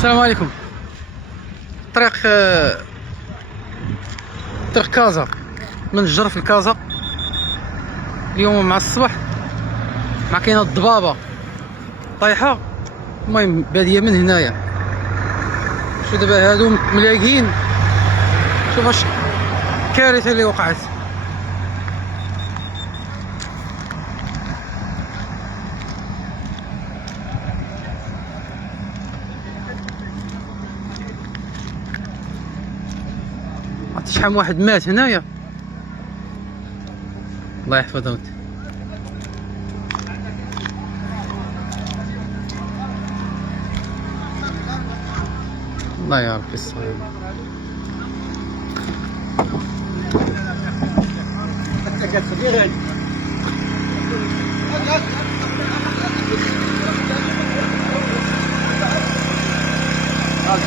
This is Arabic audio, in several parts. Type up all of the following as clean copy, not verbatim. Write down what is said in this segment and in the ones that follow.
السلام عليكم. طريق كازا، من الجرف لكازا اليوم مع الصباح، مع كاينه الضبابه طايحه. المهم باديه من هنايا. شوف دابا هادو ملاقين، شوف اش الكارثه اللي وقعت. عرفتي شحال من واحد مات هنايا؟ الله يحفظهم. الله يا ربي الصغير.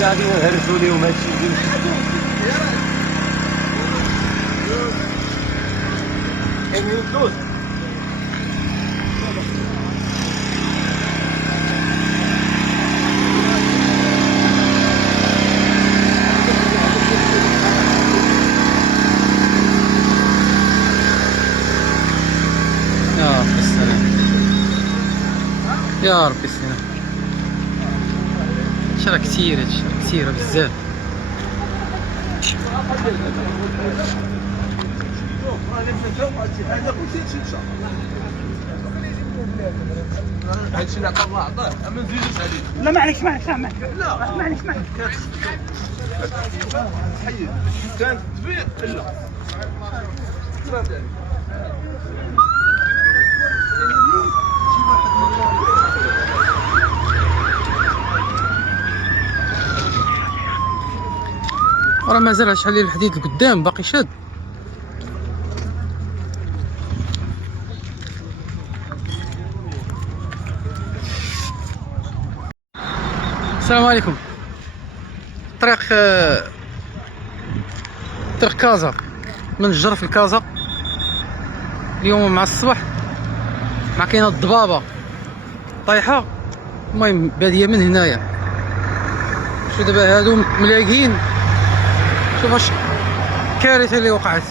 قاعدين يهرسوا لي وما هادشي كاين فلوس. يا ربي السلام، يا ربي السلام. هادشي راه كتير، هادشي راه كتير بزاف. هادشي اللي عطا الله عطاه، ما نزيدوش عليه. لا معليش معليش لا معليش تحيد كانت تبيع لا وراه مازال شحال ديال الحديد لقدام باقي شاد. السلام عليكم. طريق كازا، من الجرف لكازا اليوم مع الصباح، مع كاينه الضبابه طايحه. المهم باديه من هنايا. شوف دابا هادو ملاقين، شوف اش الكارثه اللي وقعت.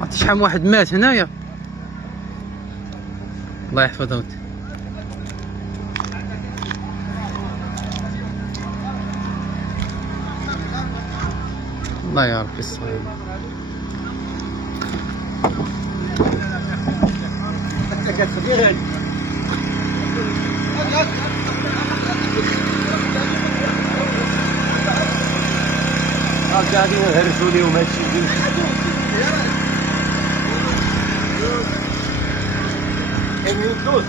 عرفتي شحال من واحد مات هنايا؟ الله يحفظهم. الله يا ربي الصغير. قاعدين يهرسوا لي وما هادشي كاين فلوس.